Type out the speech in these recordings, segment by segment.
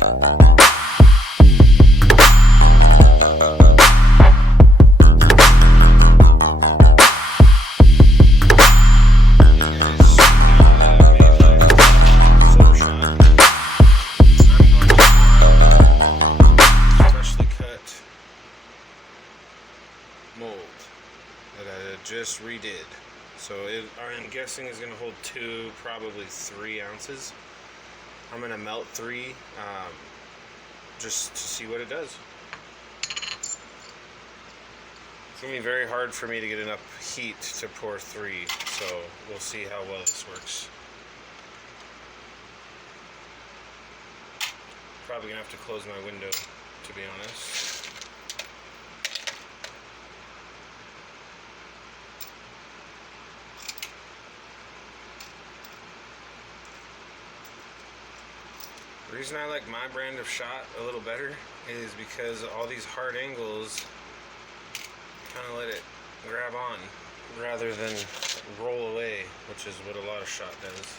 mold that I just redid. So I'm guessing is going to hold 2, probably 3 ounces. I'm going to melt 3 just to see what it does. It's going to be very hard for me to get enough heat to pour 3, so we'll see how well this works. Probably going to have to close my window, to be honest. The reason I like my brand of shot a little better is because all these hard angles kind of let it grab on rather than roll away, which is what a lot of shot does.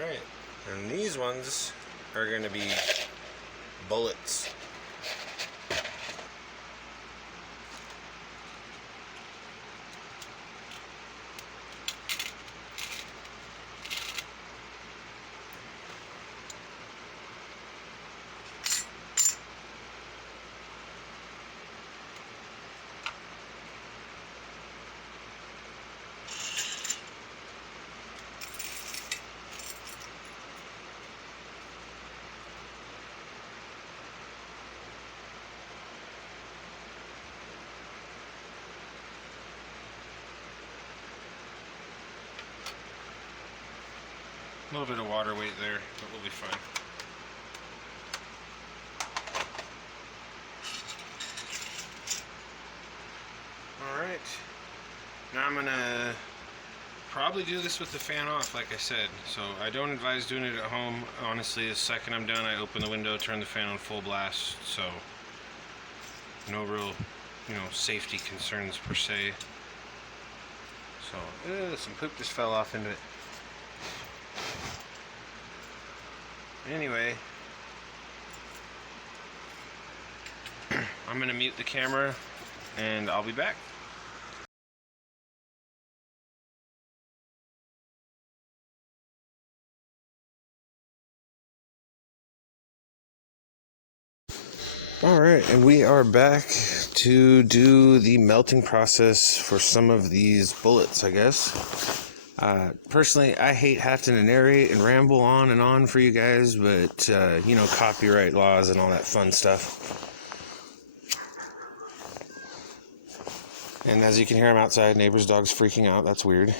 Alright, and these ones are going to be bullets. A little bit of water weight there, but we'll be fine. Alright, now I'm gonna probably do this with the fan off, like I said. So I don't advise doing it at home. Honestly, the second I'm done, I open the window, turn the fan on full blast, so no real, safety concerns per se. So, some poop just fell off into it. Anyway, I'm going to mute the camera and I'll be back. Alright, and we are back to do the melting process for some of these bullets, I guess. Personally, I hate having to narrate and ramble on and on for you guys, but, copyright laws and all that fun stuff. And as you can hear, I'm outside. Neighbor's dog's freaking out. That's weird.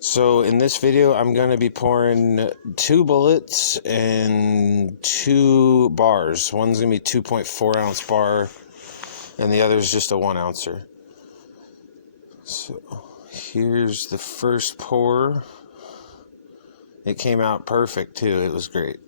So in this video, I'm going to be pouring 2 bullets and 2 bars. One's going to be 2.4 ounce bar, and the other is just a 1 ouncer. So here's the first pour. It came out perfect too. It was great.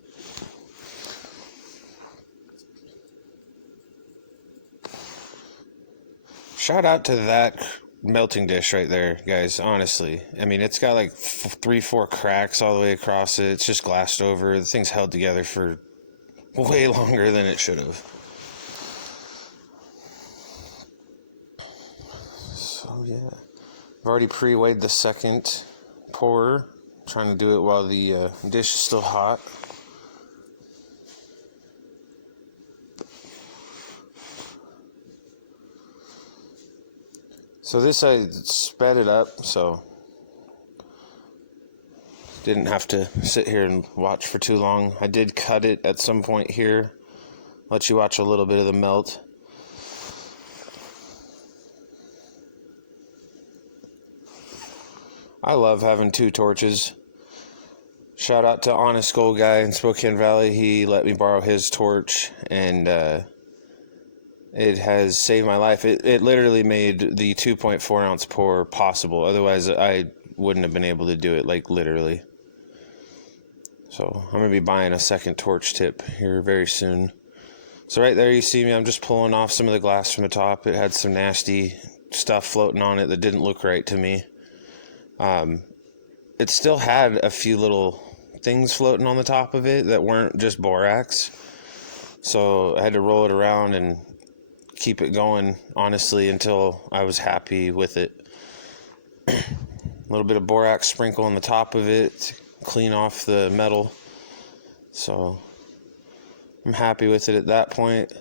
Shout out to that melting dish right there, guys. Honestly, I mean, it's got like 3-4 cracks all the way across it. It's just glassed over. The thing's held together for way longer than it should have. So yeah, I've already pre-weighed the second pour, trying to do it while the dish is still hot. So this, I sped it up, so didn't have to sit here and watch for too long. I did cut it at some point here, let you watch a little bit of the melt. I love having 2 torches. Shout out to Honest Gold Guy in Spokane Valley. He let me borrow his torch, and It has saved my life. It literally made the 2.4 ounce pour possible. Otherwise, I wouldn't have been able to do it, like literally. So I'm going to be buying a second torch tip here very soon. So right there you see me, I'm just pulling off some of the glass from the top. It had some nasty stuff floating on it that didn't look right to me. It still had a few little things floating on the top of it that weren't just borax. So I had to roll it around and keep it going, honestly, until I was happy with it. A little bit of borax sprinkle on the top of it to clean off the metal. So I'm happy with it at that point.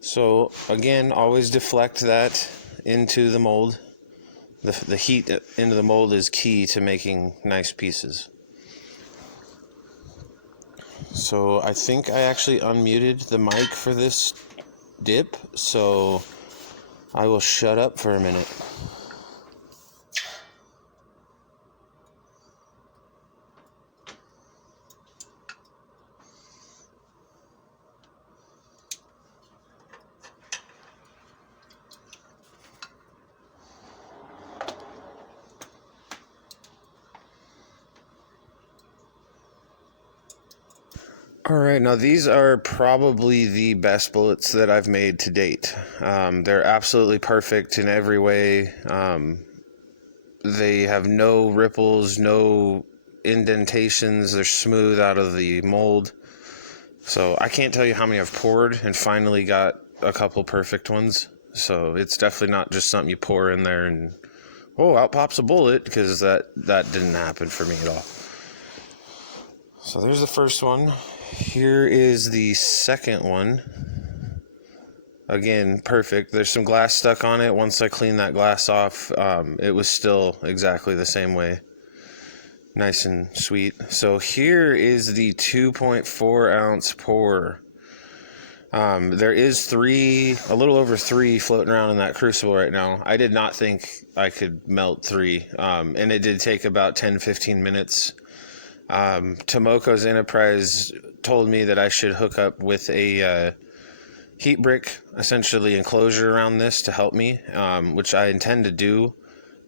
So again, always deflect that into the mold. The heat into the mold is key to making nice pieces. So I think I actually unmuted the mic for this dip, so I will shut up for a minute. Alright, now these are probably the best bullets that I've made to date. They're absolutely perfect in every way. They have no ripples, no indentations. They're smooth out of the mold. So I can't tell you how many I've poured and finally got a couple perfect ones. So it's definitely not just something you pour in there and, oh, out pops a bullet, because that didn't happen for me at all. So there's the first one. Here is the second one. Again, perfect. There's some glass stuck on it. Once I cleaned that glass off, it was still exactly the same way. Nice and sweet. So here is the 2.4 ounce pour. There is a little over 3 floating around in that crucible right now. I did not think I could melt 3, and it did take about 10-15 minutes. Tomoko's Enterprise told me that I should hook up with a heat brick, essentially enclosure around this to help me, which I intend to do.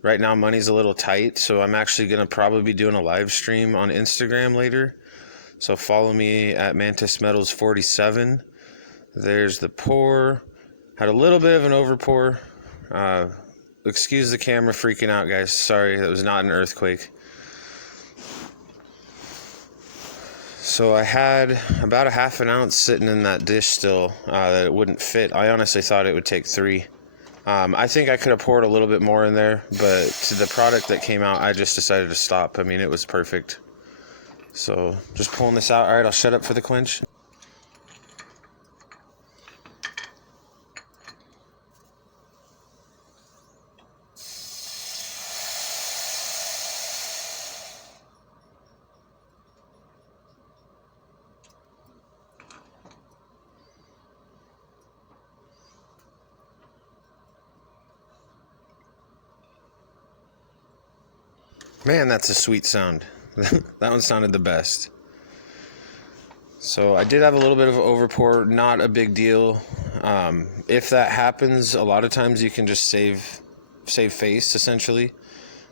Right now money's a little tight, so I'm actually going to probably be doing a live stream on Instagram later. So follow me at MANTIS Metals 47. There's the pour. Had a little bit of an over pour. Excuse the camera freaking out, guys. Sorry, that was not an earthquake. So I had about a half an ounce sitting in that dish still that it wouldn't fit. I honestly thought it would take 3. I think I could have poured a little bit more in there, but to the product that came out, I just decided to stop. I mean, it was perfect. So just pulling this out. All right, I'll shut up for the quench. Man, that's a sweet sound. That one sounded the best. So I did have a little bit of overpour, not a big deal. If that happens, a lot of times you can just save face, essentially.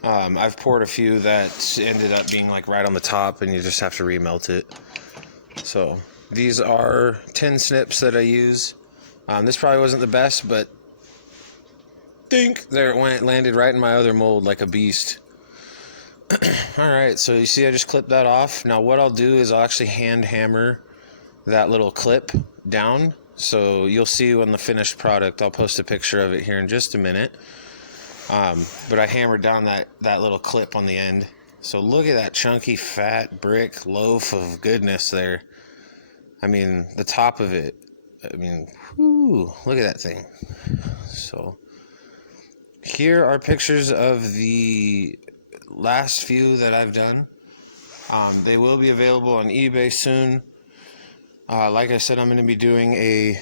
I've poured a few that ended up being like right on the top, and you just have to remelt it. So these are 10 snips that I use. This probably wasn't the best, but dink, there it went, landed right in my other mold like a beast. Alright, so you see I just clipped that off. Now what I'll do is I'll actually hand hammer that little clip down. So you'll see when the finished product, I'll post a picture of it here in just a minute. But I hammered down that little clip on the end. So look at that chunky fat brick loaf of goodness there. I mean, the top of it, I mean, whoo, look at that thing. So here are pictures of the last few that I've done. They will be available on eBay soon. Like I said, I'm going to be doing a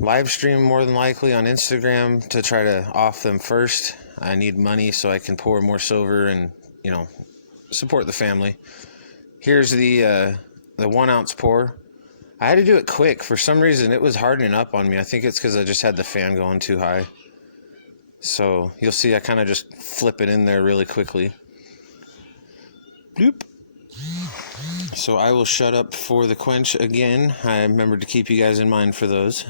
live stream more than likely on Instagram to try to off them first. I need money so I can pour more silver and, support the family. Here's the 1 ounce pour. I had to do it quick. For some reason, it was hardening up on me. I think it's because I just had the fan going too high. So you'll see I kind of just flip it in there really quickly. Bloop. So I will shut up for the quench again. I remembered to keep you guys in mind for those.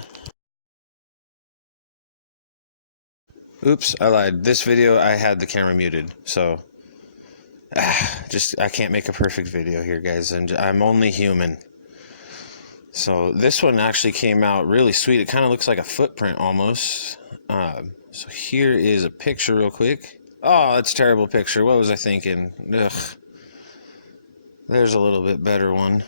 Oops, I lied. This video I had the camera muted, so I can't make a perfect video here, guys, and I'm only human. So this one actually came out really sweet. It kind of looks like a footprint almost. So here is a picture real quick. Oh, that's a terrible picture. What was I thinking? Ugh. There's a little bit better one.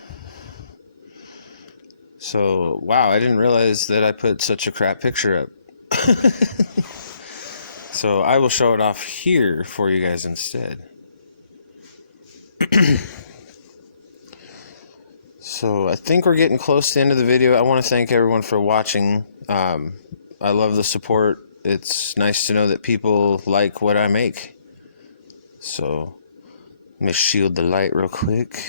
So, wow, I didn't realize that I put such a crap picture up. So I will show it off here for you guys instead. So I think we're getting close to the end of the video. I want to thank everyone for watching. I love the support. It's nice to know that people like what I make. So let me shield the light real quick.